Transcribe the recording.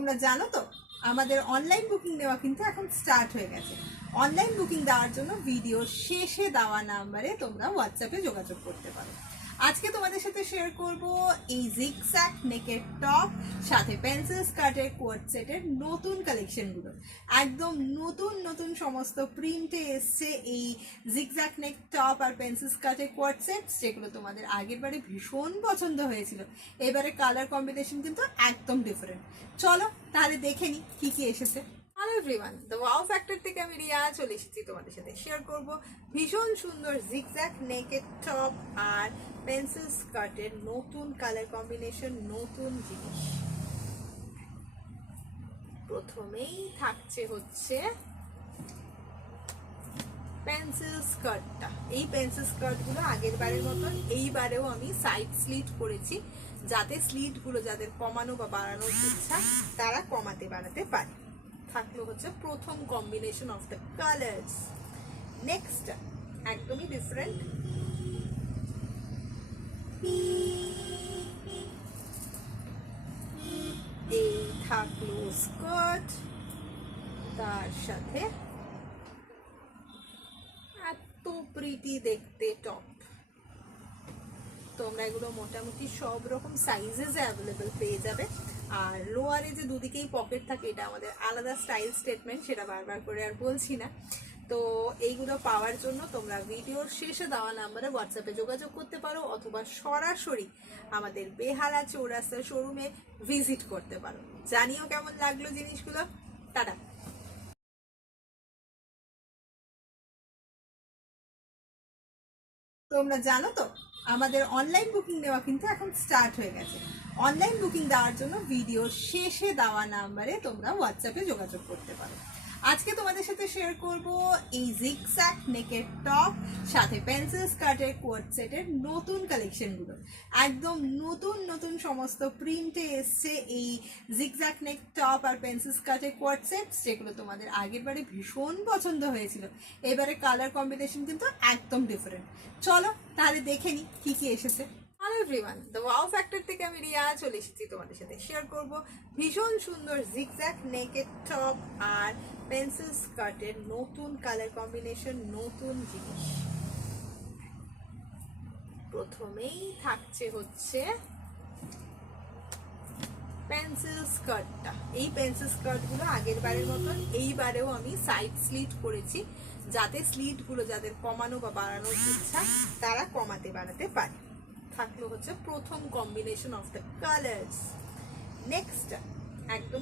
তোমরা জানো তো আমাদের অনলাইন বুকিং নেওয়া কিন্তু এখন স্টার্ট হয়ে গেছে। অনলাইন বুকিং দেওয়ার জন্য ভিডিও শেষে দেওয়া নাম্বারে তোমরা হোয়াটসঅ্যাপে যোগাযোগ করতে পারো। আজকে তোমাদের সাথে শেয়ার করব এই জিগজ্যাগ নেকের টপ সাথে পেন্সিল স্কার্টের কোয়ার্ট সেটের নতুন কালেকশনগুলো। একদম নতুন নতুন সমস্ত প্রিন্টে এসছে এই জিগজ্যাগ নেক টপ আর পেন্সিল স্কার্টের কোয়ার্ট সেটস, যেগুলো তোমাদের আগের বারে ভীষণ পছন্দ হয়েছিল। এবারে কালার কম্বিনেশন কিন্তু একদম ডিফারেন্ট। চলো তাহলে দেখে নি কি কি এসেছে। Hello everyone, the wow factor থেকে আমি রিয়া চলে এসেছি তোমাদের সাথে শেয়ার করব ভীষণ সুন্দর জিগজ্যাগ নেকের টপ আর পেন্সিল স্কার্টের নতুন কালার কম্বিনেশন, নতুন জিনিস। প্রথমেই থাকছে হচ্ছে পেন্সিল স্কার্টটা। এই পেন্সিল স্কার্টগুলো আগের বারের মতন এইবারেও আমি সাইড স্লিট করেছি, যাতে স্লিটগুলো যাদের কমানো বা বাড়ানোর ইচ্ছা তারা কমাতে বাড়াতে পারে। থাকলো হচ্ছে প্রথম combination of the colours. Next একদমই ডিফারেন্ট, এই থাকলো স্কার্ট, তার সাথে এত প্রিটি দেখতে টপ। তোমরা এগুলো মোটামুটি সব রকম সাইজেস অ্যাভেলেবেল পেয়ে যাবে। আর লোয়ারে যে দুদিকেই পকেট থাকে, এটা আমাদের আলাদা স্টাইল স্টেটমেন্ট, সেটা বারবার করে আর বলছি না। তো এইগুলো পাওয়ার জন্য তোমরা ভিডিওর শেষে দেওয়া নাম্বারে হোয়াটসঅ্যাপে যোগাযোগ করতে পারো, অথবা সরাসরি আমাদের বেহালা চৌরাস্তা শোরুমে ভিজিট করতে পারো। জানিও কেমন লাগলো জিনিসগুলো। টাটা। তোমরা জানো তো আমাদের অনলাইন বুকিং নেওয়া কিন্তু এখন স্টার্ট হয়ে গেছে। অনলাইন বুকিং দেওয়ার জন্য ভিডিও শেষে দেওয়া নাম্বারে তোমরা হোয়াটসঅ্যাপে যোগাযোগ করতে পারো। আজকে তোমাদের সাথে শেয়ার করব এই জিগজ্যাগ নেকের টপ সাথে পেন্সিল স্কার্টের কোয়ার্ট সেটের নতুন কালেকশনগুলো। একদম নতুন নতুন সমস্ত প্রিন্টে এসছে এই জিগজ্যাগ নেক টপ আর পেন্সিল স্কার্টের কোয়ার্ট সেটস, যেগুলো তোমাদের আগের বারে ভীষণ পছন্দ হয়েছিল। এবারে কালার কম্বিনেশন কিন্তু একদম ডিফারেন্ট। চলো তাহলে দেখে নি কি কি এসেছে। Hello everyone, the wow factor থেকে আমি রিয়া চলে এসেছি তোমাদের সাথে শেয়ার করব ভীষণ সুন্দর জিগজ্যাগ নেকের টপ আর পেন্সিল স্কার্টের নতুন কালার কম্বিনেশন, নতুন জিনিস। প্রথমেই থাকছে হচ্ছে পেন্সিল স্কার্টটা। এই পেন্সিল স্কার্টগুলো আগের বারের মতন এইবারেও আমি সাইড স্লিট করেছি, যাতে স্লিটগুলো যাদের কমানো বা বাড়ানোর ইচ্ছা তারা কমাতে বাড়াতে পারে। থাকলো হচ্ছে প্রথম combination of the colours. Next একদমই